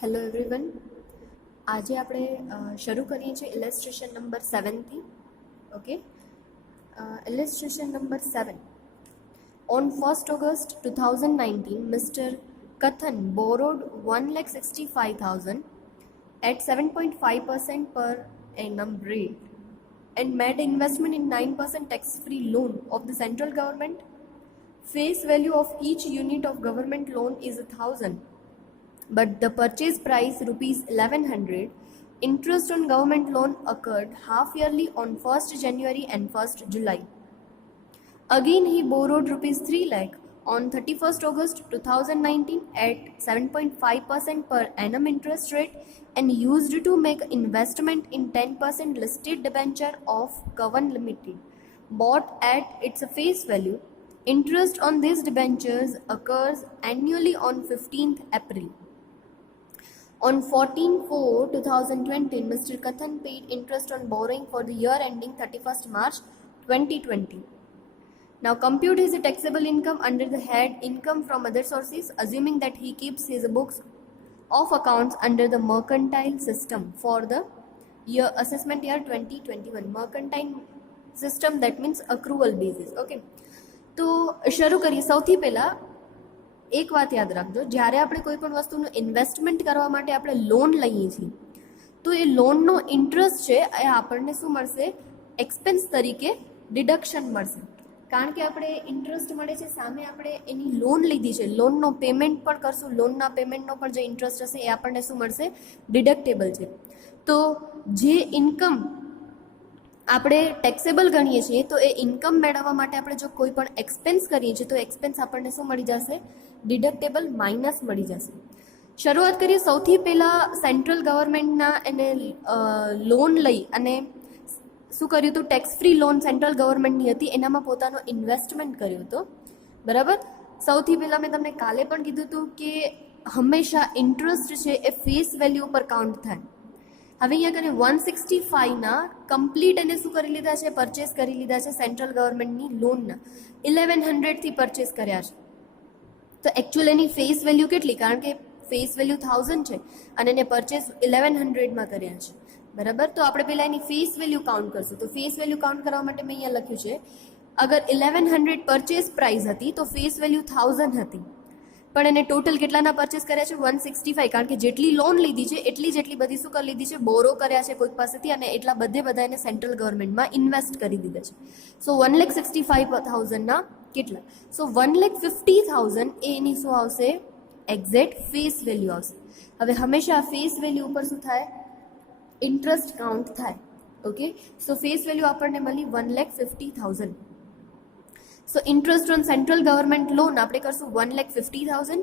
Hello everyone. આજે આપણે શરૂ કરીએ છીએ ઇલેસ્ટ્રેશન નંબર 7થી. Okay, illustration number 7. On 1st August 2019, Mr. Kathan borrowed 1,65,000 at 7.5% per annum rate and made investment in 9% tax-free loan of the central government. Face value of each unit of government loan is 1,000. But the purchase price rupees 1100. Interest on government loan occurred half yearly on 1st January and 1st July. Again he borrowed rupees 3 lakh on 31st August 2019 at 7.5% per annum interest rate and used to make investment in 10% listed debenture of Kavan Limited bought at its face value. Interest on these debentures occurs annually on 15th April. On 14/4/2020, Mr. Kathan paid interest on borrowing for the year ending 31st March 2020. Now compute his taxable income under the head income from other sources, assuming that he keeps his books of accounts under the mercantile system for the year assessment year 2021. Mercantile system, that means accrual basis. Okay, તો શરૂ કરીએ. સૌથી પહેલા એક વાત યાદ રાખજો, જ્યારે આપણે કોઈ પણ વસ્તુનું ઇન્વેસ્ટમેન્ટ કરવા માટે આપણે લોન લઈએ છીએ તો એ લોનનો ઇન્ટરેસ્ટ છે એ આપણને શું મળશે? એક્સપેન્સ તરીકે ડિડક્શન મળશે. કારણ કે આપણે ઇન્ટરેસ્ટ મળે છે, સામે આપણે એની લોન લીધી છે, લોનનો પેમેન્ટ પણ કરશું, લોનના પેમેન્ટનો પણ જે ઇન્ટરેસ્ટ હશે એ આપણને શું મળશે? ડિડક્ટેબલ છે. તો જે ઇન્કમ આપણે ટેક્સેબલ ગણીએ છીએ તો એ ઇન્કમ મેળવવા માટે આપણે જો કોઈ પણ એક્સપેન્સ કરીએ છીએ તો એક્સપેન્સ આપણને શું મળી જશે? ડિડક્ટેબલ માઇનસ મળી જશે. શરૂઆત કરીએ. સૌથી પહેલાં સેન્ટ્રલ ગવર્મેન્ટના એને લોન લઈ અને શું કર્યું હતું? ટેક્સ ફ્રી લોન સેન્ટ્રલ ગવર્મેન્ટની હતી, એનામાં પોતાનો ઇન્વેસ્ટમેન્ટ કર્યો હતો. બરાબર. સૌથી પહેલાં મેં તમને કાલે પણ કીધું હતું કે હંમેશા ઇન્ટરેસ્ટ છે એ ફેસ વેલ્યુ ઉપર કાઉન્ટ થાય. હવે અહીંયા કરીને 165ના કમ્પ્લીટ એને શું કરી લીધા છે? પરચેસ કરી લીધા છે સેન્ટ્રલ ગવર્મેન્ટની લોનના. 1100થી પરચેસ કર્યા છે. તો એકચ્યુઅલ એની ફેસ વેલ્યુ કેટલી? કારણ કે ફેસ વેલ્યુ 1000 છે અને એને પરચેસ 1100માં કર્યા છે. બરાબર. તો આપણે પહેલાં એની ફેસ વેલ્યુ કાઉન્ટ કરશું. તો ફેસ વેલ્યુ કાઉન્ટ કરવા માટે મેં અહીંયા લખ્યું છે, અગર 1100 પરચેસ પ્રાઇસ હતી તો ફેસ વેલ્યુ 1000 હતી, પણ એને ટોટલ કેટલાના પરચેસ કર્યા છે? 165. કારણ કે જેટલી લોન લીધી છે એટલી જેટલી બધી શું કરી લીધી છે? બોરો કર્યા છે કોઈક પાસેથી, અને એટલા બધા એને સેન્ટ્રલ ગવર્મેન્ટમાં ઇન્વેસ્ટ કરી દીધા છે. સો 1,65,000ના કેટલા? સો 1,50,000 એ એની શું આવશે? એક્ઝેક્ટ ફેસ વેલ્યુ આવશે. હવે હંમેશા ફેસ વેલ્યુ ઉપર શું થાય? ઇન્ટરેસ્ટ કાઉન્ટ થાય. ઓકે, સો ફેસ વેલ્યુ આપણને મળી 1,50,000. So interest on central government loan આપણે કરશું 1,50,000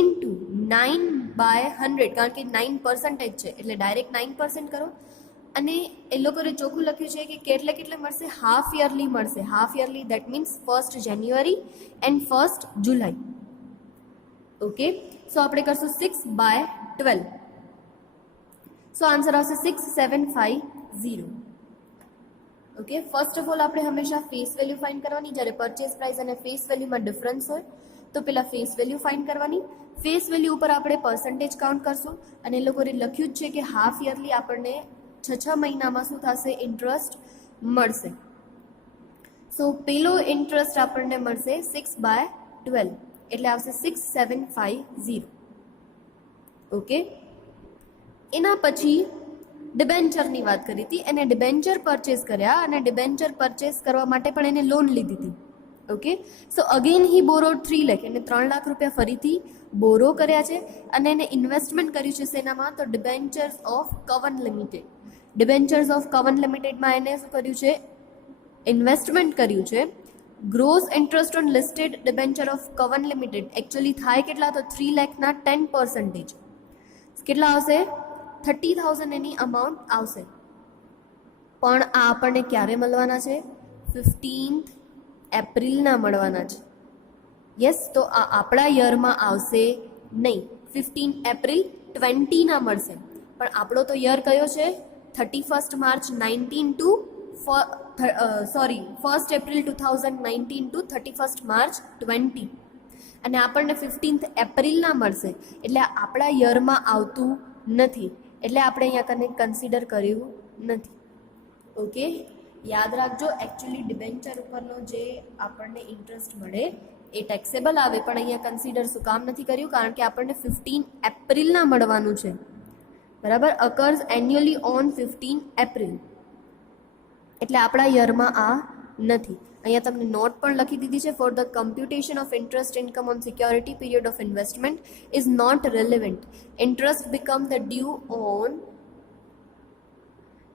ઇન્ટુ 9/100, કારણ કે 9% છે એટલે ડાયરેક્ટ 9% કરો. અને એ લોકોએ ચોખ્ખું લખ્યું છે કે કેટલે મળશે? હાફ યરલી મળશે. Half yearly, that means 1st January એન્ડ 1st July. ઓકે, સો આપણે કરશું 6/12. સો આન્સર આવશે 6,750. ઓકે, ફર્સ્ટ ઓફ ઓલ આપણે હંમેશા ફેસ વેલ્યુ ફાઇન્ડ કરવાની. જ્યારે પરચેસ પ્રાઇસ અને ફેસ વેલ્યુમાં ડિફરન્સ હોય તો પહેલાં ફેસ વેલ્યુ ફાઇન્ડ કરવાની. ફેસ વેલ્યુ ઉપર આપણે પર્સન્ટેજ કાઉન્ટ કરશું અને એ લોકોએ લખ્યું જ છે કે હાફ યરલી આપણને 6 મહિનામાં શું થશે? ઇન્ટરેસ્ટ મળશે. સો પેલો ઇન્ટરેસ્ટ આપણને મળશે 6/12 એટલે આવશે 6,750. ઓકે, એના પછી ડિબેન્ચરની વાત કરી હતી. એને ડિબેન્ચર પરચેસ કર્યા અને ડિબેન્ચર પરચેસ કરવા માટે પણ એને લોન લીધી હતી. ઓકે, સો અગેન હી બોરોડ 3 લાખ, એને 3 લાખ રૂપિયા ફરીથી બોરો કર્યા છે અને એને ઇન્વેસ્ટમેન્ટ કર્યું છે શેનામાં? તો debentures of Kavan limited. Debentures of Kavan લિમિટેડમાં એને શું કર્યું છે? ઇન્વેસ્ટમેન્ટ કર્યું છે. Gross interest on listed debenture of Kavan limited actually થાય કેટલા? તો 3 લાખના 10%. કેટલા આવશે? 30,000 એની અમાઉન્ટ આવશે. પણ આ આપણને ક્યારે મળવાના છે? 15th એપ્રિલના મળવાના છે. યસ, તો આ આપણા યરમાં આવશે નહીં. 15 એપ્રિલ 20ના મળશે. પણ આપણો તો યર કયો છે? 31st March 19 to 1st April 2019 to 31st March 20. અને આપણને 15th એપ્રિલના મળશે, એટલે આપણા યરમાં આવતું નથી, એટલે આપણે અહીંયા કને કન્સિડર કર્યું નથી. ઓકે, યાદ રાખજો, એકચ્યુઅલી ડિબેન્ચર ઉપરનો જે આપણને ઇન્ટરેસ્ટ મળે એ ટેક્સેબલ આવે, પણ અહીંયા કન્સિડર શું કામ નથી કર્યું? કારણ કે આપણને 15 એપ્રિલના મળવાનું છે, બરાબર. અકર્સ એન્યુઅલી ઓન 15 એપ્રિલ, એટલે આપણા યરમાં આ નથી. અહીંયા તમને નોટ પણ લખી દીધી છે. For the computation of interest income on security period of investment is not relevant. Interest become the due on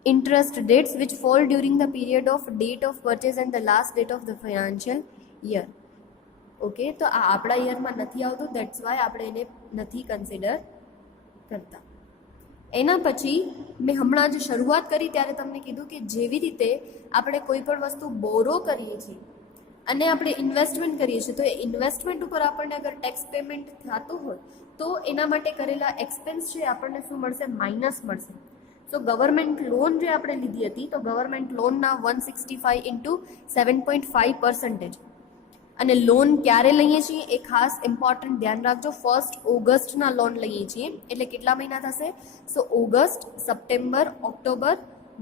interest dates which fall during the period of date of purchase and the last date of the financial year. Okay, તો આ આપણા યરમાં નથી આવતું, that's why આપણે એને નથી consider કરતા. એના પછી મેં હમણાં જ શરૂઆત કરી ત્યારે તમને કીધું કે જેવી રીતે આપણે કોઈ પણ વસ્તુ બોરો કરીએ છીએ અને આપણે ઇન્વેસ્ટમેન્ટ કરીએ છીએ, તો એ ઇન્વેસ્ટમેન્ટ ઉપર આપણને અગર ટેક્સ પેમેન્ટ થતું હોય તો એના માટે કરેલા એક્સપેન્સ છે આપણને શું મળશે? માઇનસ મળશે. સો ગવર્મેન્ટ લોન જે આપણે લીધી હતી, તો ગવર્મેન્ટ લોનના 165 ઇન્ટુ 7.5%, અને લોન ક્યારે લઈએ છીએ એ ખાસ ઇમ્પોર્ટન્ટ ધ્યાન રાખજો. 1 ઓગસ્ટના લોન લઈએ છીએ, એટલે કેટલા મહિના થશે? So August, September, October,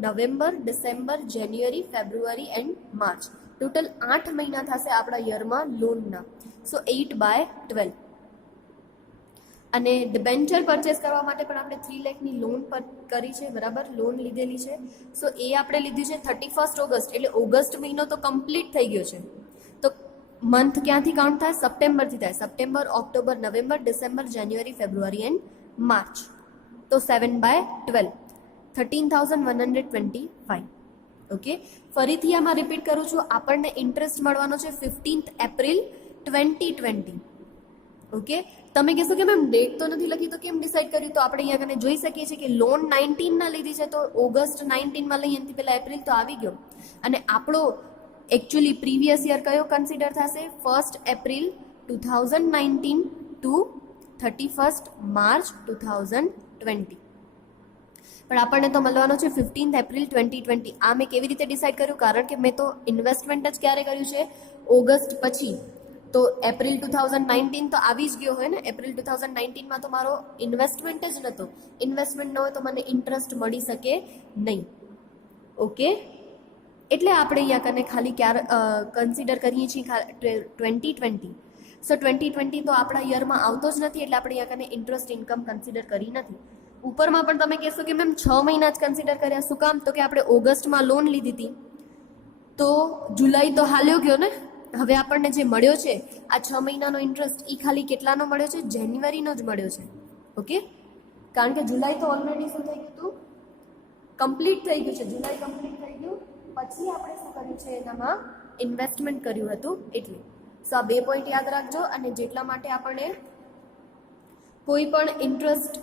November, December, January, February and March. Total 8 મહિના થશે આપણા યરમાં લોનના. સો 8/12. અને ડિબેન્ચર પરચેસ કરવા માટે પણ આપણે 3 લાખની લોન પર કરી છે, બરાબર, લોન લીધેલી છે. સો એ આપણે લીધી છે 31 ઓગસ્ટ, એટલે ઓગસ્ટ મહિનો તો કમ્પ્લીટ થઈ ગયો છે. તો મંથ ક્યાંથી કાઉન્ટ થાય? સપ્ટેમ્બરથી થાય. September, October, November, December, January, February and March. તો 7/12, 13,125. ઓકે, ફરીથી આમાં રિપીટ કરું છું, આપણને ઇન્ટરેસ્ટ મળવાનો છે 15th એપ્રિલ 2020. ઓકે, તમે કહેશો કે મેમ ડેટ તો નથી લખી, તો કેમ ડિસાઇડ કર્યું? તો આપણે અહીંયા કને જોઈ શકીએ છીએ કે લોન 19 લીધી છે, તો ઓગસ્ટ 19 લઈએ, એનાથી પહેલાં એપ્રિલ તો આવી ગયો. અને આપણો એકચ્યુઅલી પ્રીવિયસ યર કયો કન્સિડર થશે? 1 એપ્રિલ 2019 ટુ 31 માર્ચ 2020. પણ આપણને તો મળવાનો છે 15th એપ્રિલ 2020. આ મેં કેવી રીતે ડિસાઇડ કર્યું? કારણ કે મેં તો ઇન્વેસ્ટમેન્ટ જ ક્યારે કર્યું છે? ઓગસ્ટ પછી. તો એપ્રિલ 2019 તો આવી જ ગયો હોય ને. એપ્રિલ 2019માં તો મારો ઇન્વેસ્ટમેન્ટ જ નહોતો. ઇન્વેસ્ટમેન્ટ ન હોય તો મને ઇન્ટરેસ્ટ મળી શકે નહીં. ઓકે, એટલે આપણે અહીંયા કને ખાલી ક્યારે કન્સિડર કરીએ છીએ 2020. સો 2020 તો આપણા યરમાં આવતો જ નથી, એટલે આપણે અહીંયા કને ઇન્ટરેસ્ટ ઇન્કમ કન્સિડર કરી નથી. ઉપરમાં પણ તમે કહેશો કે મેમ 6 મહિના જ કન્સિડર કર્યા, શું કામ? તો કે આપણે ઓગસ્ટમાં લોન લીધી હતી, તો જુલાઈ તો હાલ્યો ગયો ને. હવે આપણને જે મળ્યો છે આ 6 મહિનાનો ઇન્ટરેસ્ટ, એ ખાલી કેટલાનો મળ્યો છે? જાન્યુઆરીનો જ મળ્યો છે. ઓકે, કારણ કે જુલાઈ તો ઓલરેડી શું થઈ ગયું હતું? કમ્પ્લીટ થઈ ગયું છે. જુલાઈ કમ્પ્લીટ થઈ ગયું પછી આપણે શું કર્યું છે? એનામાં ઇન્વેસ્ટમેન્ટ કર્યું હતું. એટલે સો આ 2 પોઈન્ટ યાદ રાખજો. અને જેટલા માટે આપણે કોઈ પણ ઇન્ટરેસ્ટ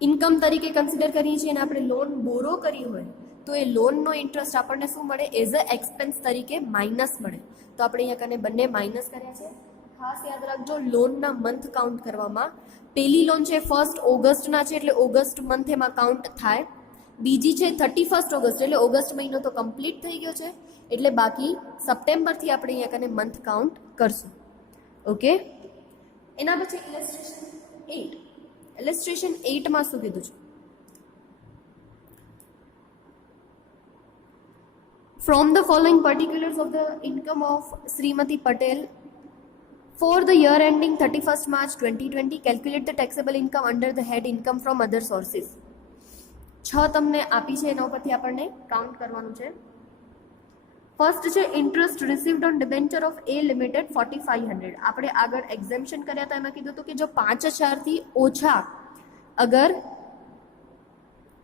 ઇન્કમ તરીકે કન્સિડર કરીએ છીએ અને આપણે લોન બોરો કરી હોય, તો એ લોનનો ઇન્ટરેસ્ટ આપણને શું મળે? એઝ અ એક્સપેન્સ તરીકે માઇનસ મળે. તો આપણે અહીંયા કને બંને માઇનસ કર્યા છે. ખાસ યાદ રાખજો, લોનના મંથ કાઉન્ટ કરવામાં. પહેલી લોન છે 1 ઓગસ્ટના છે, એટલે ઓગસ્ટ મંથ એમાં કાઉન્ટ થાય. બીજી છે 31 ઓગસ્ટ, એટલે ઓગસ્ટ મહિનો તો કમ્પ્લીટ થઈ ગયો છે, એટલે બાકી સપ્ટેમ્બરથી આપણે અહીંયા કને મંથ કાઉન્ટ કરશું. ઓકે, એના પછી ઇલસ્ટ્રેશન 8. ઇલસ્ટ્રેશન 8માં શું કીધું છે? From the following particulars of the income of Srimati Patel for the year ending 31st March 2020, calculate the taxable income under the head income from other sources. 6 તમને આપી છે, એના ઉપરથી આપણને કાઉન્ટ કરવાનું છે. ફર્સ્ટ છે interest received on debenture of A limited 4500. આપણે આગળ એક્ઝેમ્પશન કર્યા હતા, એમાં કીધું હતું કે જો 5000થી ઓછા અગર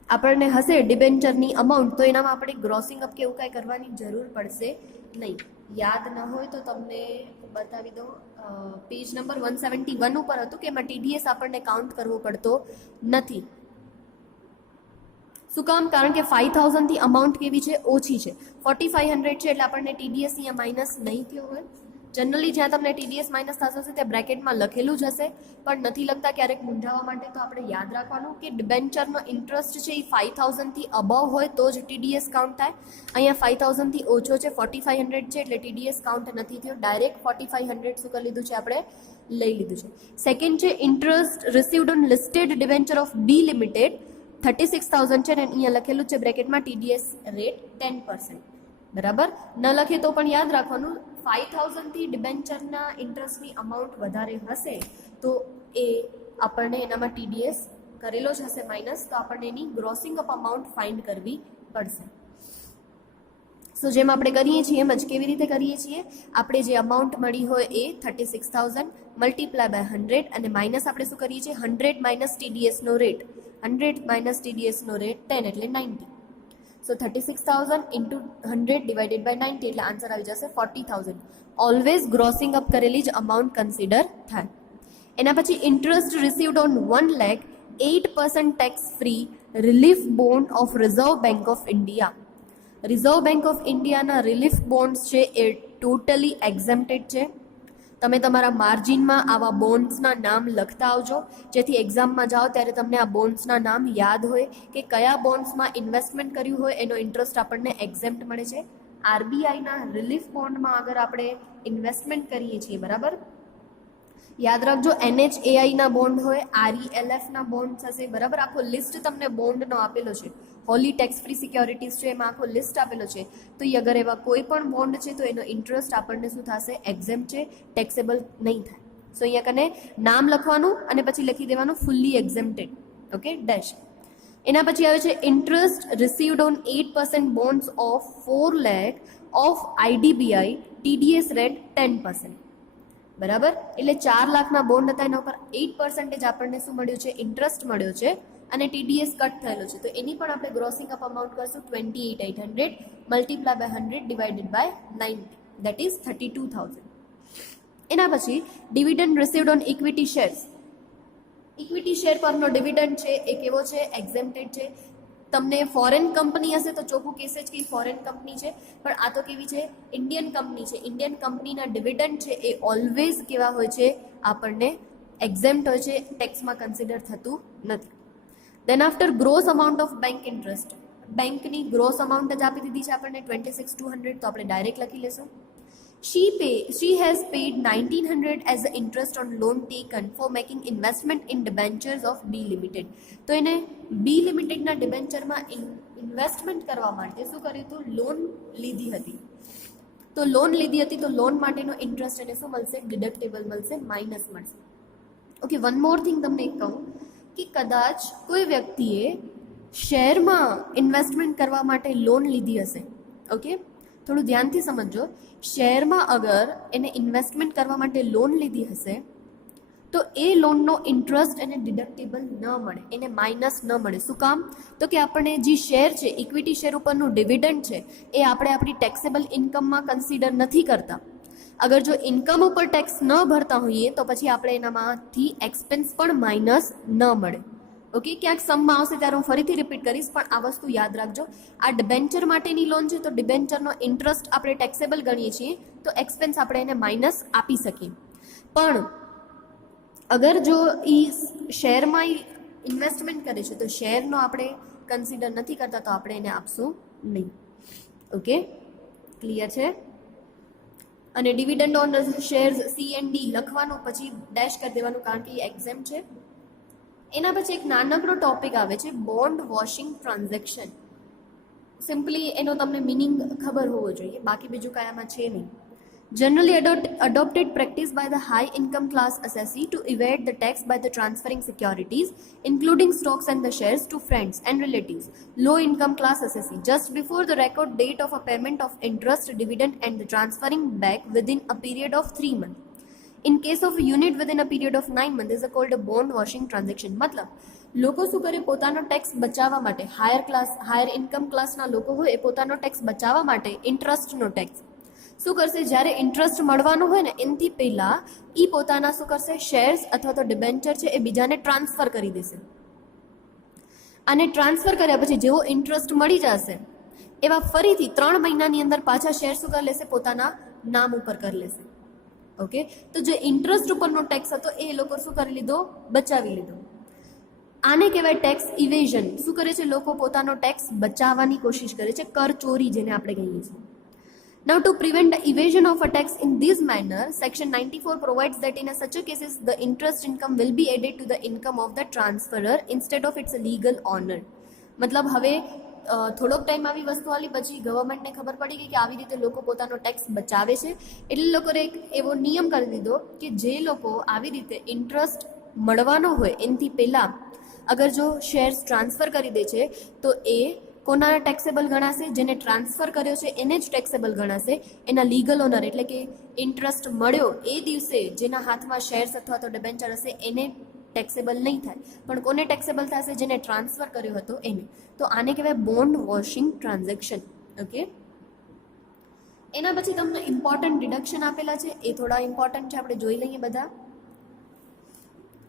આપણને હશે ડિબેન્ચરની અમાઉન્ટ, તો એનામાં આપણે ગ્રોસિંગ અપ કે એવું કાંઈ કરવાની જરૂર પડશે નહીં. યાદ ન હોય તો તમને બતાવી દો, પેજ નંબર 171 ઉપર હતું કે એમાં ટીડીએસ આપણને કાઉન્ટ કરવો પડતો નથી. શું કામ? કારણ કે 5000થી અમાઉન્ટ કેવી છે? ઓછી છે. 4500 છે, એટલે આપણને ટીડીએસ અહીંયા માઇનસ નહીં થયો હોય. જનરલી જ્યાં તમને TDS માઇનસ થશે ત્યાં બ્રેકેટમાં લખેલું જ હશે, પણ નથી લખતા ક્યારેક મૂંઝાવવા માટે, તો આપણે યાદ રાખવાનું કે ડિબેન્ચરનો ઇન્ટરેસ્ટ છે એ 5000 થી અબવ હોય તો જ TDS કાઉન્ટ થાય. અહીંયા 5000 થી ઓછો છે, 4500 છે, એટલે TDS કાઉન્ટ નથી થયો. ડાયરેક્ટ 4500 શું કરી લીધું છે આપણે, લઈ લીધું છે. સેકન્ડ છે interest received on listed debenture of B limited 36,000 છે, અને અહીંયા લખેલું છે બ્રેકેટમાં TDS રેટ 10%. બરાબર, ન લખે તો પણ યાદ રાખવાનું 5000 થી ડિબેન્ચરના ઇન્ટરેસ્ટની અમાઉન્ટ વધારે હશે તો એ આપણને એનામાં TDS કરેલો જ હશે માઇનસ, તો આપણને એની ગ્રોસિંગ અપ અમાઉન્ટ ફાઇન્ડ કરવી પડશે. સો જેમ આપણે કરીએ છીએ એમ જ કેવી રીતે કરીએ છીએ, આપણે જે અમાઉન્ટ મળી હોય એ 36,000 મલ્ટીપ્લાય બાય 100 અને માઇનસ આપણે શું કરીએ છીએ 100 માઇનસ TDS નો રેટ, 100 માઇનસ TDS નો રેટ 10 એટલે 90. સો 36,000 ઇન્ટુ 100 ડિવાઇડેડ બાય 90 એટલે આન્સર આવી જશે 40,000. ઓલવેઝ ગ્રોસિંગ અપ કરેલી જ અમાઉન્ટ કન્સિડર થાય. એના પછી interest received on 1 lakh 8% tax free relief bond of reserve bank of India. Reserve bank of ઇન્ડિયાના રિલીફ બોન્ડ્સ છે એ ટોટલી એક્ઝેમ્પ્ટેડ છે. તમે તમારા માર્જિનમાં આવા બોન્ડ્સના નામ લખતા આવજો, જેથી એક્ઝામમાં જાઓ ત્યારે તમને આ બોન્ડ્સના નામ યાદ હોય કે કયા બોન્ડ્સમાં ઇન્વેસ્ટમેન્ટ કર્યું હોય એનો ઇન્ટરેસ્ટ આપણને એક્ઝેમ્પ્ટ મળે છે. RBIના રિલીફ બોન્ડમાં અગર આપણે ઇન્વેસ્ટમેન્ટ કરીએ છીએ, બરાબર, યાદ રાખજો NHAIના બોન્ડ હોય, RELFના બોન્ડ્સ હશે, બરાબર. આખો લિસ્ટ તમને બોન્ડનો આપેલો છે, હોલી ટેક્સ ફ્રી સિક્યોરિટીઝ છે એમાં આખો લિસ્ટ આપેલો છે. તો એ અગર એવા કોઈ પણ બોન્ડ છે તો એનો ઇન્ટરેસ્ટ આપણને શું થશે, એક્ઝેમ્પ્ટ છે, ટેક્સેબલ નહીં થાય. સો અહીંયા કને નામ લખવાનું અને પછી લખી દેવાનું ફુલ્લી એક્ઝેમ્પ્ટેડ, ઓકે, ડેશ. એના પછી આવે છે interest received on 8% bonds of 4 lakh of IDBI TDS rate 10%. બરાબર, એટલે 4 લાખના બોન્ડ હતા એના ઉપર 8% આપણને શું મળ્યું છે, ઇન્ટરેસ્ટ મળ્યો છે, અને TDS કટ થયેલો છે. તો એની પણ આપણે ગ્રોસિંગ અપ અમાઉન્ટ કરશું 28,800 multiply by 100 divided by 90 that is 32,000. એના પછી dividend received on equity shares. Equity share પરનો ડિવિડન્ડ છે એ કેવો છે, એક્ઝેમ્પ્ટેડ છે. તમને ફોરેન કંપની હશે તો ચોખ્ખું કહેશે જ કે ફોરેન કંપની છે, પણ આ તો કેવી છે, ઇન્ડિયન કંપની છે. ઇન્ડિયન કંપનીના ડિવિડન્ડ છે એ ઓલવેઝ કેવા હોય છે, આપણને એક્ઝેમ્પ્ટ હોય છે, ટેક્સમાં કન્સિડર થતું નથી. Then after gross amount of bank interest, બેંકની ગ્રોસ અમાઉન્ટ જ આપી દીધી છે આપણને 26,200, તો આપણે ડાયરેક્ટ લખી લેશું. She has paid 1,900 as the interest on loan taken for making investment in debentures of B Limited. તો એને B Limitedના ડિબેન્ચરમાં ઇન્વેસ્ટમેન્ટ કરવા માટે શું કર્યું હતું, લોન લીધી હતી. તો લોન લીધી હતી તો લોન માટેનો ઇન્ટરેસ્ટ એને શું મળશે, ડિડક્ટેબલ મળશે, માઇનસ મળશે. ઓકે, વન મોર થિંગ તમને એક કહું કે કદાચ કોઈ વ્યક્તિએ શેરમાં ઇન્વેસ્ટમેન્ટ કરવા માટે લોન લીધી હશે, ઓકે, થોડું ધ્યાનથી સમજો. શેરમાં અગર એને ઇન્વેસ્ટમેન્ટ કરવા માટે લોન લીધી હશે તો એ લોનનો ઇન્ટરેસ્ટ એને ડિડક્ટેબલ ન મળે, એને માઇનસ ન મળે. શું કામ, તો કે આપણે જે શેર છે, ઇક્વિટી શેર ઉપરનું ડિવિડન્ડ છે એ આપણે આપણી ટેક્સેબલ ઇન્કમમાં કન્સિડર નથી કરતા. અગર જો ઇન્કમ ઉપર ટેક્સ ન ભરતા હોઈએ તો પછી આપણે એનામાંથી એક્સપેન્સ પણ માઇનસ ન મળે. ઓકે, ક્યાંક સમમાં આવશે ત્યારે હું ફરીથી રિપીટ કરીશ, પણ આ વસ્તુ યાદ રાખજો. આ ડિબેન્ચર માટેની લોન છે તો ડિબેન્ચરનો ઇન્ટરેસ્ટ આપણે ટેક્સેબલ ગણીએ છીએ તો એક્સપેન્સ આપણે એને માઇનસ આપી શકીએ. પણ અગર જો એ શેરમાં ઇન્વેસ્ટમેન્ટ કરે છે તો શેરનો આપણે કન્સિડર નથી કરતા તો આપણે એને આપશું નહીં. ઓકે, ક્લિયર છે. અને ડિવિડન્ડ ઓન શેર્સ CND લખવાનું, પછી ડેશ કરી દેવાનું કારણ કે એ એક્ઝેમ્પ છે. એના પછી એક નાનકડો ટોપિક આવે છે બોન્ડ વોશિંગ ટ્રાન્ઝેક્શન. સિમ્પલી એનો તમને મિનિંગ ખબર હોવો જોઈએ, બાકી બીજું કાંઈ આમાં છે નહીં. Generally adopted practice by the high income class assessee to evade the tax by the transferring securities, including stocks and the shares, to friends and relatives. Low income class assessee just before the record date of a payment of interest, dividend and the transferring back within a period of 3 months. In case of a unit within a period of 9 months is called a bond washing transaction. મતલબ લોકો શું કરે, પોતાનો tax બચાવવા માટે, higher income ક્લાસના લોકો હોય એ પોતાનો ટેક્સ બચાવવા માટે ઇન્ટરેસ્ટનો ટેક્સ શું કરશે, જ્યારે ઇન્ટરેસ્ટ મળવાનું હોય ને એનાથી પહેલાં એ પોતાના શું કરશે, શેર્સ અથવા તો ડિબેન્ચર છે એ બીજાને ટ્રાન્સફર કરી દેશે. અને ટ્રાન્સફર કર્યા પછી જેવો ઇન્ટરેસ્ટ મળી જશે એવા ફરીથી 3 મહિનાની અંદર પાછા શેર શું કરી લેશે, પોતાના નામ ઉપર કરી લેશે. ઓકે, તો જે ઇન્ટરેસ્ટ ઉપરનો ટેક્સ હતો એ લોકો શું કરી લીધો, બચાવી લીધો. આને કહેવાય ટેક્સ ઇવેઝન. શું કરે છે, લોકો પોતાનો ટેક્સ બચાવવાની કોશિશ કરે છે, કર ચોરી જેને આપણે કહીએ છીએ. Now, to prevent the evasion of a tax in this manner, Section 94 provides that in such a cases, the interest income will be added to the income of the transferor instead of its legal owner. મતલબ હવે થોડોક time આવી વસ્તુ આલી પછી ગવર્મેન્ટને ખબર પડી ગઈ કે આવી રીતે લોકો પોતાનો ટેક્સ બચાવે છે, એટલે લોકોએ એક એવો નિયમ કરી દીધો કે જે લોકો આવી રીતે ઇન્ટરેસ્ટ મળવાનો હોય એનાથી પહેલાં અગર જો શેર્સ ટ્રાન્સફર કરી દે છે તો એ કોના ટેક્સેબલ ગણાશે, જેને ટ્રાન્સફર કર્યો છે એને જ ટેક્સેબલ ગણાશે. એના લીગલ ઓનર એટલે કે ઇન્ટરેસ્ટ મળ્યો એ દિવસે જેના હાથમાં શેર્સ અથવા તો ડિબેન્ચર હશે એને ટેક્સેબલ નહીં થાય, પણ કોને ટેક્સેબલ થશે, જેને ટ્રાન્સફર કર્યો હતો એને. તો આને કહેવાય બોન્ડ વોશિંગ ટ્રાન્ઝેક્શન. ઓકે, એના પછી તમને ઇમ્પોર્ટન્ટ ડિડક્શન આપેલા છે, એ થોડા ઇમ્પોર્ટન્ટ છે, આપણે જોઈ લઈએ બધા.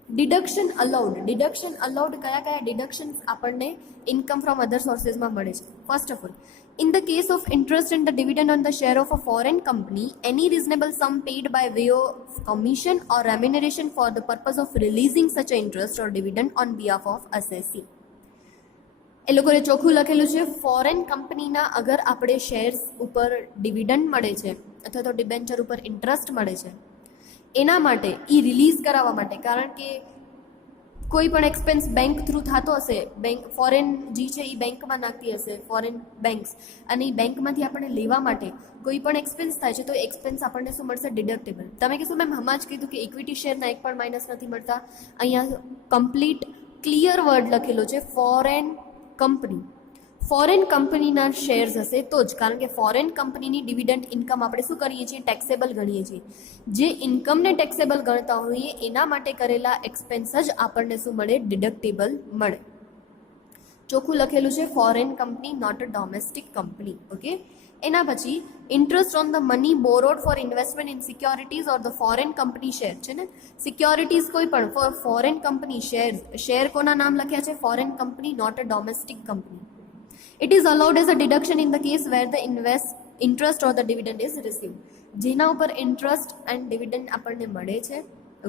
Deduction allowed. ડિડક્શન અલાઉડ કયા કયા ડિડક્શન્સ આપણને ઇન્કમ ફ્રોમ અધર સોર્સેસમાં મળે છે. First of all, in the case of interest and the dividend on the share of a foreign company, any reasonable sum paid by way of commission or remuneration for the purpose of releasing such interest or dividend on behalf of assessee. એ લોકોએ ચોખ્ખું લખેલું છે, foreign કંપનીના અગર આપણે shares ઉપર dividend મળે છે અથવા તો ડિબેન્ચર ઉપર ઇન્ટરેસ્ટ મળે છે એના માટે એ રિલીઝ કરાવવા માટે, કારણ કે કોઈ પણ એક્સપેન્સ બેંક થ્રુ થતો હશે, બેંક ફોરેન જે છે એ બેંકમાં નાખતી હશે ફોરેન બેંક્સ, અને એ બેંકમાંથી આપણને લેવા માટે કોઈ પણ એક્સપેન્સ થાય છે તો એક્સપેન્સ આપણને શું મળશે, ડિડક્ટેબલ. તમે કહેશો મેમ હમણાં જ કીધું કે ઇક્વિટી શેરના એક પણ માઇનસ નથી મળતા. અહીંયા કમ્પ્લીટ ક્લિયર વર્ડ લખેલો છે, ફોરેન કંપની. ફોરેન કંપનીના શેર્સ હશે તો જ, કારણ કે ફોરેન કંપનીની ડિવિડન્ડ ઇન્કમ આપણે શું કરીએ છીએ, ટેક્સેબલ ગણીએ છીએ. જે ઇન્કમને ટેક્સેબલ ગણતા હોઈએ એના માટે કરેલા એક્સપેન્સ જ આપણને શું મળે, ડિડક્ટેબલ મળે. ચોખ્ખું લખેલું છે foreign company, not a domestic company. Okay, એના પછી interest on the money borrowed for investment in securities or the foreign company share છે ને, સિક્યોરિટીઝ કોઈ પણ ફોરેન કંપની શેર કોના નામ લખ્યા છે, foreign company, not a domestic company. It is allowed as a deduction in the case where the interest or the dividend is received. જેના ઉપર ઇન્ટરેસ્ટ એન્ડ ડિવિડન્ડ આપણને મળે છે,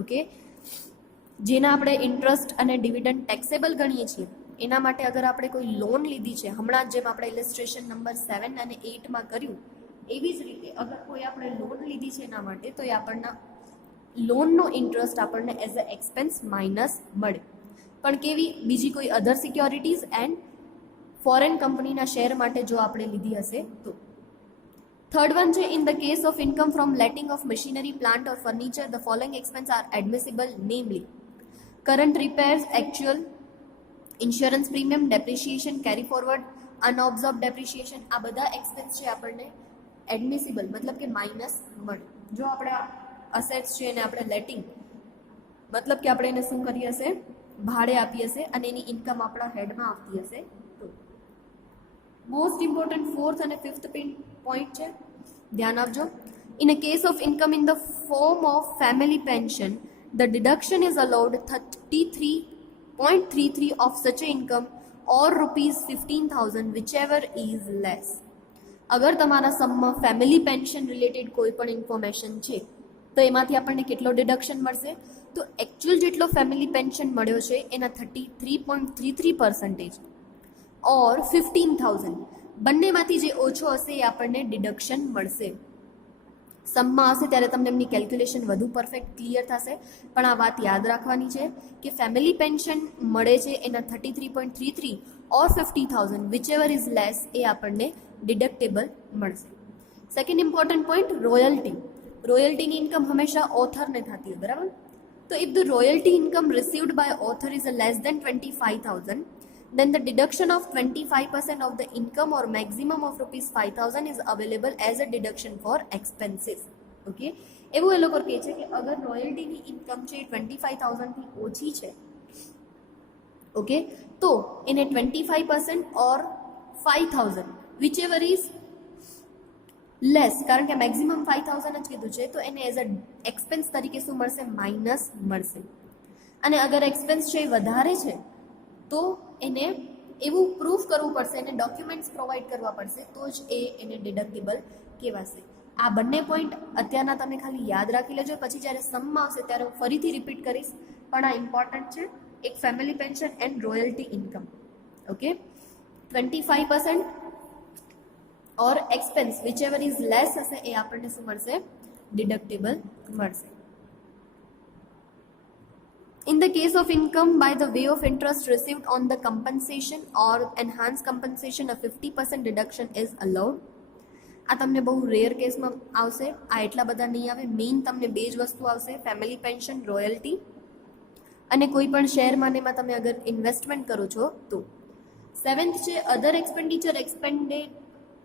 ઓકે, જેના આપણે ઇન્ટરેસ્ટ અને ડિવિડન્ડ ટેક્સેબલ ગણીએ છીએ, એના માટે અગર આપણે કોઈ લોન લીધી છે, હમણાં જેમ આપણે ઇલિસ્ટ્રેશન નંબર 7 અને 8માં કર્યું એવી જ રીતે અગર કોઈ આપણે લોન લીધી છે એના માટે, તો એ આપણના લોનનો ઇન્ટરેસ્ટ આપણને એઝ અ એક્સપેન્સ માઇનસ મળે. પણ કેવી, બીજી કોઈ અધર સિક્યોરિટીઝ એન્ડ ફોરેન કંપનીના શેર માટે જો આપણે લીધી હશે તો. થર્ડ વન છે, in the case of income from letting of machinery, plant or furniture, the following expense are admissible, namely current repairs, actual insurance premium, depreciation, carry forward, unabsorbed depreciation. આ બધા expense છે આપણને admissible મતલબ કે minus મળે. જો આપણે assets છે એને આપણે લેટિંગ મતલબ કે આપણે એને શું કરી હશે, ભાડે આપી હશે અને એની ઇન્કમ આપણા હેડમાં આવતી હશે. મોસ્ટ ઇમ્પોર્ટન્ટ ફોર્થ અને ફિફ્થ પોઈન્ટ છે, ધ્યાન આપજો. In a case of income in the form of family pension, the deduction is allowed 33.33 of સચ income or ₹15,000 whichever is less. અગર તમારા સમમાં ફેમિલી પેન્શન રિલેટેડ કોઈ પણ ઇન્ફોર્મેશન છે તો એમાંથી આપણને કેટલો ડિડક્શન મળશે, તો એકચ્યુઅલ જેટલો ફેમિલી પેન્શન મળ્યો છે એના 33.33% ઓર 15,000 બંનેમાંથી જે ઓછો હશે એ આપણને ડિડક્શન મળશે. સમમાં હશે ત્યારે તમને એમની કેલ્ક્યુલેશન વધુ પરફેક્ટ ક્લિયર થશે, પણ આ વાત યાદ રાખવાની છે કે ફેમિલી પેન્શન મળે છે એના 33.33 ઓર 50,000 whichever is less એ આપણને ડિડક્ટેબલ મળશે. Second important point, royalty. રોયલ્ટીની ઇન્કમ હંમેશા ઓથરને થતી હોય, બરાબર? તો if the royalty income received by author is less than 25,000, then the deduction of 25% of the income or maximum of ₹5,000 is available as a deduction for expenses. Okay, એવું એ લોકો કહે છે કે અગર રોયલ્ટીની ઇન્કમ છે 25,000થી ઓછી છે, ઓકે, તો એને 25% ઓર 5,000 whichever is લેસ, કારણ કે મેક્સિમમ 5,000 જ કીધું છે, તો એને એઝ અ એક્સપેન્સ તરીકે શું મળશે, માઇનસ મળશે. અને અગર એક્સપેન્સ છે વધારે છે તો એને એવું પ્રૂફ કરવું પડશે, એને ડોક્યુમેન્ટ્સ પ્રોવાઈડ કરવા પડશે તો જ એને ડિડક્ટેબલ કહેવાશે. આ બંને પોઈન્ટ અત્યારના તમે ખાલી યાદ રાખી લેજો, પછી જ્યારે સમમાં આવશે ત્યારે હું ફરીથી રિપીટ કરીશ, પણ આ ઇમ્પોર્ટન્ટ છે. એક family pension and royalty income. Okay, 25% or expense whichever is less હશે એ આપણને શું મળશે? ડિડક્ટેબલ મળશે. In the case of income by the way of interest received on the compensation or enhanced compensation, a 50% deduction is allowed. આ તમને બહુ rare કેસમાં આવશે, આ એટલા બધા નહીં આવે. મેઇન તમને બે જ વસ્તુ આવશે, ફેમિલી પેન્શન, રોયલ્ટી, અને કોઈ પણ શેરમાં ને એમાં તમે અગર ઇન્વેસ્ટમેન્ટ કરો છો તો. 7th છે અધર expenditure expanded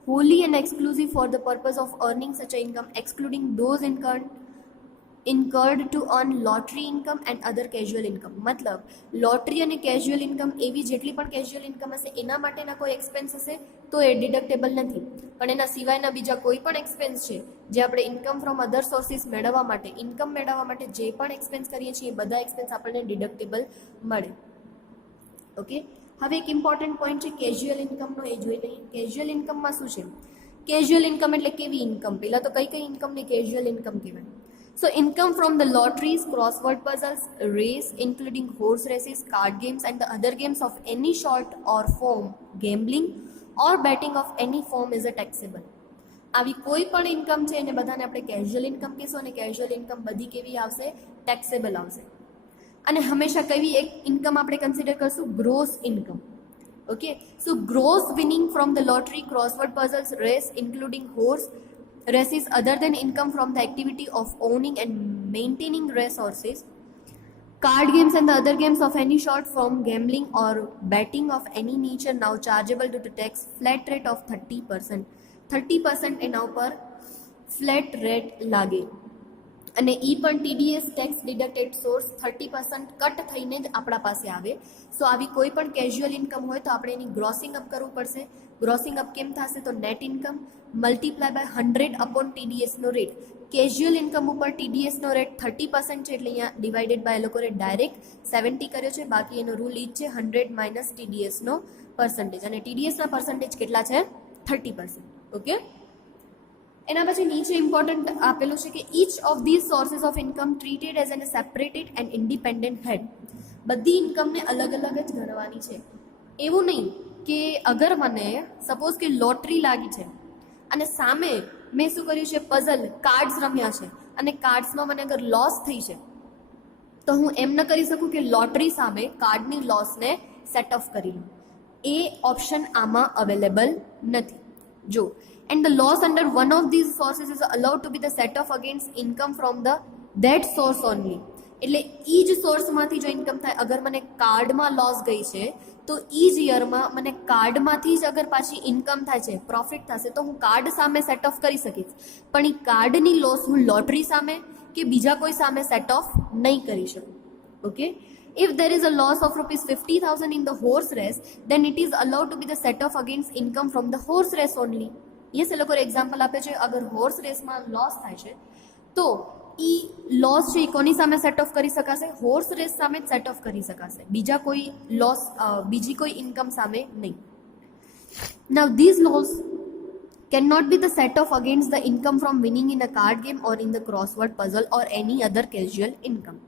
wholly and exclusive for the purpose of earning such a income, excluding those incurred to earn lottery income and other casual income. મતલબ લોટરી અને કેઝ્યુઅલ ઇન્કમ એવી જેટલી પણ કેઝ્યુઅલ ઇન્કમ હશે એના માટેના કોઈ એક્સપેન્સ હશે તો એ ડિડક્ટેબલ નથી, પણ એના સિવાયના બીજા કોઈ પણ એક્સપેન્સ છે જે આપણે ઇન્કમ ફ્રોમ અધર સોર્સિસ મેળવવા માટે, ઇન્કમ મેળવવા માટે જે પણ એક્સપેન્સ કરીએ છીએ એ બધા એક્સપેન્સ આપણને ડિડક્ટેબલ મળે. ઓકે, હવે એક ઇમ્પોર્ટન્ટ પોઈન્ટ છે કેઝ્યુઅલ ઇન્કમનો, એ જોઈ લઈએ. કેઝ્યુઅલ ઇન્કમમાં શું છે? કેઝ્યુઅલ ઇન્કમ એટલે કેવી ઇન્કમ? પહેલાં તો કઈ ઇન્કમને કેઝ્યુઅલ ઇન્કમ કહેવાય? So income from the lotteries, crossword puzzles, race including horse races, card games and the other games of any sort or form, gambling or betting of any form is a taxable. આવી કોઈ પણ income છે એને બધાને આપણે casual income કહીશું, અને casual income બધી કેવી આવશે? ટેક્સેબલ આવશે. અને હંમેશા કેવી એક ઇન્કમ આપણે કન્સિડર કરશું? Gross income. Okay, so gross winning from the lottery, crossword puzzles, race including horse races other than income from the activity of owning and maintaining race horses, card games and the other games of any sort, from gambling or betting of any nature now chargeable to the tax flat rate of 30%. 30% એના ઉપર flat rate લાગે, અને એ પણ TDS tax deducted source 30% cut થઈને જ આપણા પાસે આવે. સો આવી કોઈ પણ કેઝ્યુઅલ ઇન્કમ હોય તો આપણે એની ગ્રોસિંગ અપ કરવું પડશે. ગ્રોસિંગ અપ કેમ થશે? તો net income multiply by 100 upon TDSનો રેટ. કેઝ્યુઅલ ઇન્કમ ઉપર TDSનો રેટ 30% છે, એટલે અહીંયા ડિવાઇડેડ બાય એ લોકોએ ડાયરેક્ટ 70 કર્યો છે. બાકી એનો રૂલ ઈ જ છે 100 માઇનસ TDSનો પર્સન્ટેજ, અને TDSના પર્સન્ટેજ કેટલા છે? 30%. ઓકે, એના પછી નીચે ઇમ્પોર્ટન્ટ આપેલું છે કે each of these sources of income treated as an separated and independent head. બધી ઇન્કમને અલગ અલગ જ ગણવાની છે. એવું નહીં કે અગર મને સપોઝ કે લોટરી લાગી છે અને સામે મેં શું કર્યું છે? પઝલ કાર્ડ્સ રમ્યા છે, અને કાર્ડ્સમાં મને અગર લોસ થઈ છે તો હું એમ ન કરી શકું કે લોટરી સામે કાર્ડની લોસને સેટ ઓફ કરી લઉં. એ ઓપ્શન આમાં અવેલેબલ નથી. જો, and the loss under one of these sources is allowed to be the set off against income from that source only. એટલે ઈ જ સોર્સમાંથી જો ઇન્કમ થાય, અગર મને કાર્ડમાં લોસ ગઈ છે તો ઈ જ યરમાં મને કાર્ડમાંથી જ અગર પાછી ઇન્કમ થાય છે, પ્રોફિટ થશે, તો હું કાર્ડ સામે સેટ ઓફ કરી શકીશ, પણ એ કાર્ડની લોસ હું લોટરી સામે કે બીજા કોઈ સામે સેટ ઓફ નહીં કરી શકું. Okay, if there is a loss of rupees 50,000 in the horse race, then it is allowed to be the set off against income from the horse race only. Yes, એ લોકો example આપે છે, અગર horse રેસમાં loss થાય છે તો એ loss છે એ કોની સામે સેટ ઓફ કરી શકાશે? હોર્સ રેસ સામે જ સેટ ઓફ કરી શકાશે, બીજા કોઈ લોસ, બીજી કોઈ ઇન્કમ સામે નહીં. Now these loss cannot be the set off against the income from winning in a card game or in the crossword puzzle or any other casual income.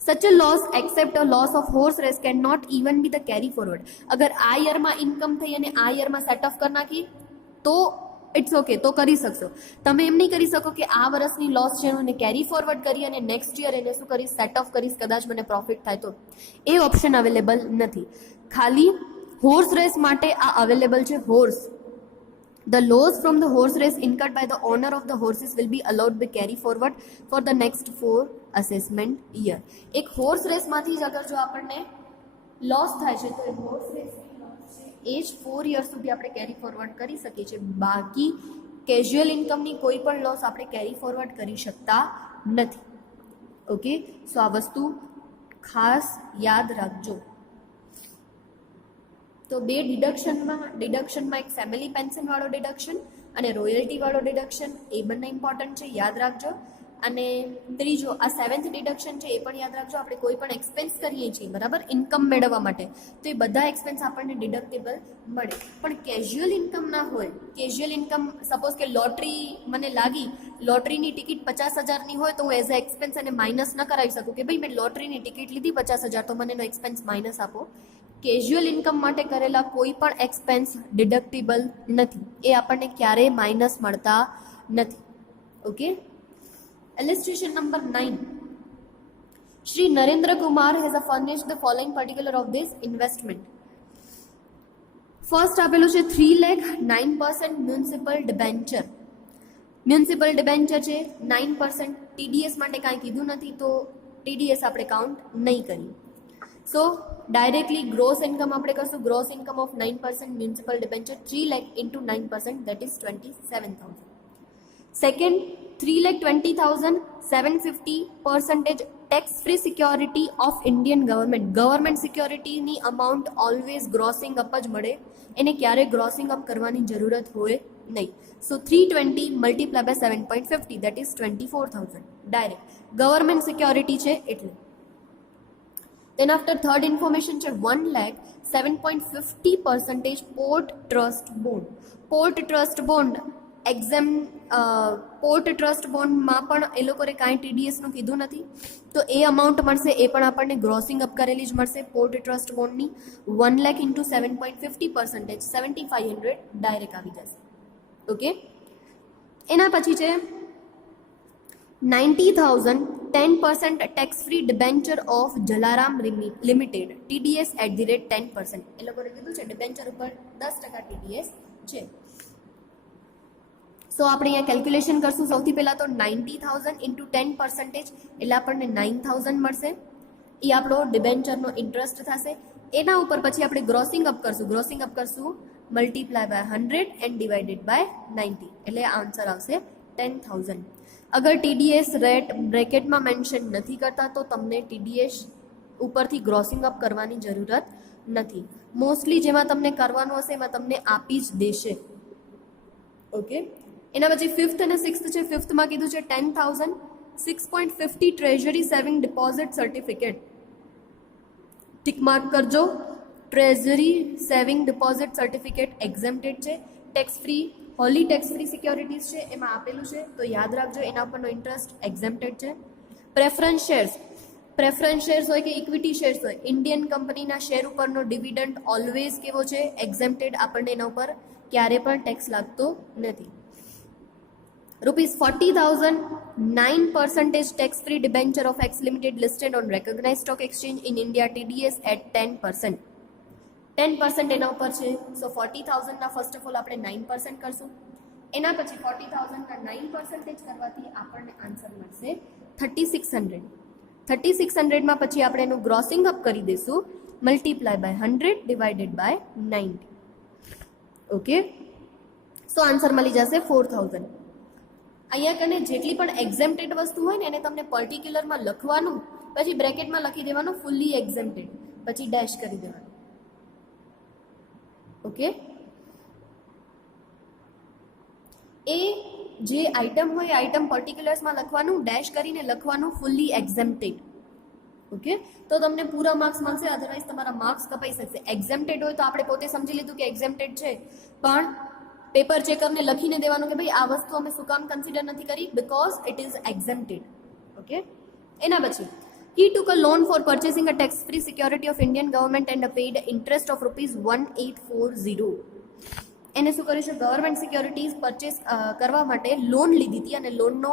Such a loss, except a loss of horse race, cannot even be the carry forward. અગર આ યરમાં income થઈ અને આ યરમાં set of કરી નાખી તો it's okay, તો કરી શકશો. તમે એમ નહીં કરી શકો કે આ વર્ષની લોસ છે એને કેરી ફોરવર્ડ કરી અને નેક્સ્ટ યર એને શું કરીશ? સેટ ઓફ કરીશ, કદાચ મને પ્રોફિટ થાય તો. એ ઓપ્શન અવેલેબલ નથી. ખાલી હોર્સ રેસ માટે આ અવેલેબલ છે. Horse, the loss from the horse race incurred by the owner of the horses will be allowed to carry forward for the next 4 assessment year. એક horse રેસમાંથી જ અગર જો આપણને લોસ થાય છે તો એ હોર્સ રેસ એ જ 4 યર સુધી આપણે કેરી ફોરવર્ડ કરી શકીએ છીએ. બાકી કેઝ્યુઅલ ઇન્કમની કોઈ પણ લોસ આપણે કેરી ફોરવર્ડ કરી શકતા નથી. ઓકે, સો આ વસ્તુ ખાસ યાદ રાખજો. તો બે ડિડક્શનમાં એક ફેમિલી પેન્શન વાળો ડિડક્શન અને રોયલ્ટી વાળો ડિડક્શન, એ બંને ઇમ્પોર્ટન્ટ છે, યાદ રાખજો. અને ત્રીજો આ 7th ડિડક્શન છે એ પણ યાદ રાખજો, આપણે કોઈ પણ એક્સપેન્સ કરીએ છીએ બરાબર ઇન્કમ મેળવવા માટે તો એ બધા એક્સપેન્સ આપણને ડિડક્ટેબલ મળે. પણ કેઝ્યુઅલ ઇન્કમ ના હોય. કેઝ્યુઅલ ઇન્કમ સપોઝ કે લોટરી મને લાગી, લોટરીની ટિકિટ 50,000ની હોય તો હું એઝ અ એક્સપેન્સ એને માઇનસ ન કરાવી શકું કે ભાઈ મેં લોટરીની ટિકિટ લીધી 50,000 તો મને એનો એક્સપેન્સ માઇનસ આપો. કેઝ્યુઅલ ઇન્કમ માટે કરેલા કોઈ પણ એક્સપેન્સ ડિડક્ટેબલ નથી, એ આપણને ક્યારેય માઇનસ મળતા નથી. Okay. Illustration number 9. Shri Narendra Kumar has furnished the following particular of this investment. First આપેલું છે 3 lakh 9% municipal debenture. Municipal debenture છે 9%. TDS માટે કાંઈ કીધું નથી તો TDS આપણે કાઉન્ટ નહીં કરીએ. સો ડાયરેક્ટલી ગ્રોસ ઇન્કમ આપણે કરશું. Gross income of 9% municipal debenture 3 lakh into 9% that is 27,000. Second 3,20,000 750% tax free security of Indian government. Government સિક્યોરિટીની અમાઉન્ટ ઓલવેઝ ગ્રોસિંગ અપ જ મળે, એને ક્યારે ગ્રોસિંગ અપ કરવાની જરૂરત હોય નહીં. So 320 multiply by 7.50 that is 24,000 direct government security છે એટલે. Then after third information છે 1 lakh 7.50% port trust bond. Port trust bond port trust બોન્ડમાં પણ એ લોકોએ કાંઈ TDSનું કીધું નથી તો એ અમાઉન્ટ મળશે, એ પણ આપણને ગ્રોસિંગ અપ કરેલી જ મળશે. પોર્ટ ટ્રસ્ટ બોન્ડની 1 lakh into 7.50% 7,500 ડાયરેક્ટ આવી જશે. ઓકે. એના પછી છે 90,000 10% tax free debenture of Jalaram limited TDS @10%. એ લોકોએ કીધું છે ડિબેન્ચર ઉપર 10% TDS છે. સો આપણે અહીંયા કેલ્ક્યુલેશન કરશું. સૌથી પહેલાં તો 90,000 into 10% એટલે આપણને 9,000 મળશે. એ આપણો ડિબેન્ચરનો ઇન્ટરેસ્ટ થશે. એના ઉપર પછી આપણે ગ્રોસિંગ અપ કરશું multiply by 100 and divided by 90 એટલે આન્સર આવશે 10,000. અગર TDS રેટ બ્રેકેટમાં મેન્શન નથી કરતા તો તમને TDS ઉપરથી ગ્રોસિંગ અપ કરવાની જરૂરત નથી. મોસ્ટલી જેમાં તમને કરવાનું હશે એમાં તમને આપી જ દેશે. ઓકે. એના પછી 5th અને 6th છે. 5thમાં કીધું છે 10,000 6.50 treasury saving deposit certificate. Tick mark કરજો. ટ્રેઝરી સેવિંગ ડિપોઝિટ સર્ટિફિકેટ એક્ઝેમ્પ્ટેડ છે. Tax free Holi tax free securities છે એમાં આપેલું છે તો યાદ રાખજો એના ઉપરનો ઇન્ટરેસ્ટ એક્ઝેમ્પ્ટેડ છે. પ્રેફરન્સ શેર્સ હોય કે ઇક્વિટી શેર્સ હોય, ઇન્ડિયન કંપનીના શેર ઉપરનો ડિવિડન્ડ ઓલવેઝ કેવો છે એક્ઝેમ્પ્ટેડ, આપણને એના ઉપર ક્યારે પણ ટેક્સ લાગતો નથી. ₹40,000 9% tax free debenture of X Limited listed on recognized stock exchange in India TDS @10%. 10% એના ઉપર છે. સો 40,000 ના ફર્સ્ટ ઓફ ઓલ આપણે 9% કરશું. એના પછી 40,000 ના 9% કરવાથી આપણને આન્સર મળશે 3,600. 3,600 માં પછી આપણે એનું ગ્રોસિંગ અપ કરી દઈશું multiply by 100 divided by 90. Okay. So answer મળી જશે 4,000. અહીંયા કને જેટલી પણ એક્ઝેમ્પ્ટેડ વસ્તુ હોય ને એને તમને પર્ટિક્યુલરમાં લખવાનું, પછી બ્રેકેટમાં લખી દેવાનું ફુલ્લી એક્ઝેમ્પ્ટેડ, પછી ડેશ કરી દેવાનું. ઓકે. એ જે આઇટમ હોય આઇટમ પર્ટિક્યુલર્સમાં લખવાનું, ડેશ કરીને લખવાનું ફુલ્લી એક્ઝેમ્પ્ટેડ. ઓકે. તો તમને પૂરા માર્ક્સ મળશે, અધરવાઇઝ તમારા માર્ક્સ કપાઈ શકશે. એક્ઝેમ્પ્ટેડ હોય તો આપણે પોતે સમજી લીધું કે એક્ઝેમ્પ્ટેડ છે, પણ પેપર ચેકરને લખીને દેવાનું કે ભાઈ આ વસ્તુ અમે શું કામ કન્સિડર નથી કરી, બીકોઝ ઇટ ઇઝ એક્ઝેમ્પ્ટેડ. ઓકે. એના પછી he took a loan for purchasing a tax free security of Indian government and paid interest of ₹1840. એને શું કર્યું છે, ગવર્મેન્ટ સિક્યોરિટીઝ પરચેસ કરવા માટે લોન લીધી હતી અને લોનનો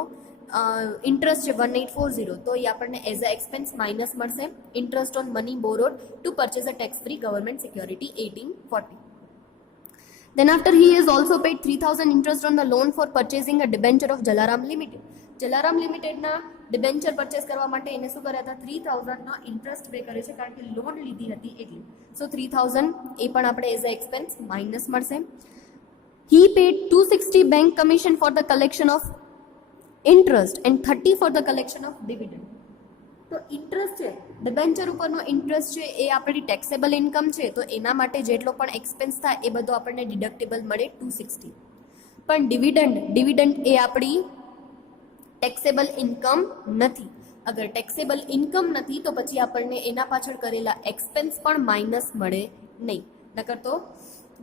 ઇન્ટરેસ્ટ છે 1840. તો એ આપણને એઝ અ એક્સપેન્સ માઇનસ મળશે. Interest on money borrowed to purchase a tax free government security 1840. Then after he has also paid 3,000 interest on the loan for purchasing a debenture of Jalaram Limited. Jalaram લિમિટેડના debenture purchase કરવા માટે એને શું કર્યા હતા, 3,000ના interest pay કરે છે કારણ કે લોન લીધી હતી એટલે. સો 3,000 એ પણ આપણે એઝ અ એક્સપેન્સ માઇનસ મળશે. He paid 260 bank commission for the collection of interest and 30 for the collection of dividend. તો ઇન્ટરેસ્ટ છે, ડિબેન્ચર ઉપરનો ઇન્ટરેસ્ટ છે એ આપણી ટેક્સેબલ ઇન્કમ છે, તો એના માટે જેટલો પણ એક્સપેન્સ થાય એ બધો આપણને ડિડક્ટેબલ મળે 260. પણ ડિવિડન્ડ એ આપણી ટેક્સેબલ ઇન્કમ નથી. અગર ટેક્સેબલ ઇન્કમ નથી તો પછી આપણને એના પાછળ કરેલા એક્સપેન્સ પણ માઇનસ મળે નહીં. નકર તો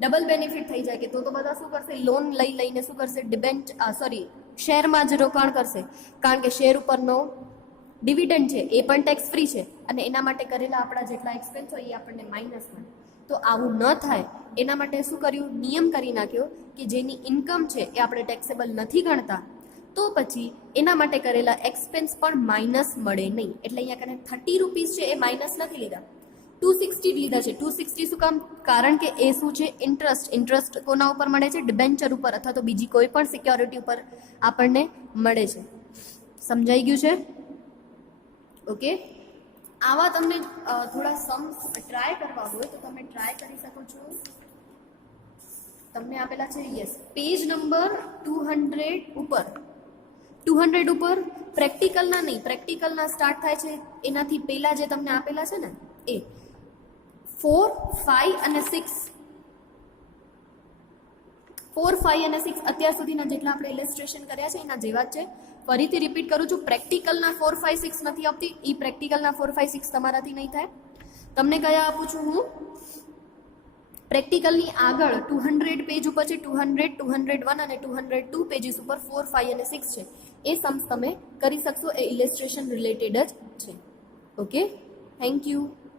ડબલ બેનિફિટ થઈ જાય કે તો બધા શું કરશે, લોન લઈને શું કરશે, શેરમાં જ રોકાણ કરશે, કારણ કે શેર ઉપરનો ડિવિડન્ડ છે એ પણ ટેક્સ ફ્રી છે અને એના માટે કરેલા આપણા જેટલા એક્સપેન્સ હોય એ આપણને માઇનસ મળે. તો આવું ન થાય એના માટે શું કર્યું, નિયમ કરી નાખ્યો કે જેની ઇન્કમ છે એ આપણે ટેક્સેબલ નથી ગણતા તો પછી એના માટે કરેલા એક્સપેન્સ પણ માઇનસ મળે નહીં. એટલે અહીંયા કને 30 રૂપીસ છે એ માઇનસ નથી લીધા, 260 લીધા છે. 260 શું કામ, કારણ કે એ શું છે, ઇન્ટરેસ્ટ કોના ઉપર મળે છે, ડિબેન્ચર ઉપર અથવા તો બીજી કોઈ પણ સિક્યોરિટી ઉપર આપણને મળે છે. સમજાઈ ગયું છે? ઓકે. આવા તમને થોડા સમ્સ ટ્રાય કરવા હોય તો તમે ટ્રાય કરી શકો છો. તમને આપેલા છે, યસ, પેજ નંબર 200 ઉપર પ્રેક્ટિકલના નહીં, પ્રેક્ટિકલના સ્ટાર્ટ થાય છે એનાથી પહેલા જે તમને આપેલા છે ને એ 4, 5 અને 6 અત્યાર સુધીના જેટલા આપણે ઇલેસ્ટ્રેશન કર્યા છે એના જેવા જ છે. ફરીથી રિપીટ કરું છું, પ્રેક્ટિકલના 4, 5, 6 નથી આવતી, એ પ્રેક્ટિકલના 4, 5, 6 તમારાથી નહીં થાય. તમને કયા આપું છું હું, પ્રેક્ટિકલની આગળ 200 પેજ ઉપર છે, 200, 201 અને 202 પેજીસ ઉપર 4, 5 અને 6 છે. એ સમ્સ તમે કરી શકશો, એ ઇલેસ્ટ્રેશન રિલેટેડ જ છે. Okay, thank you.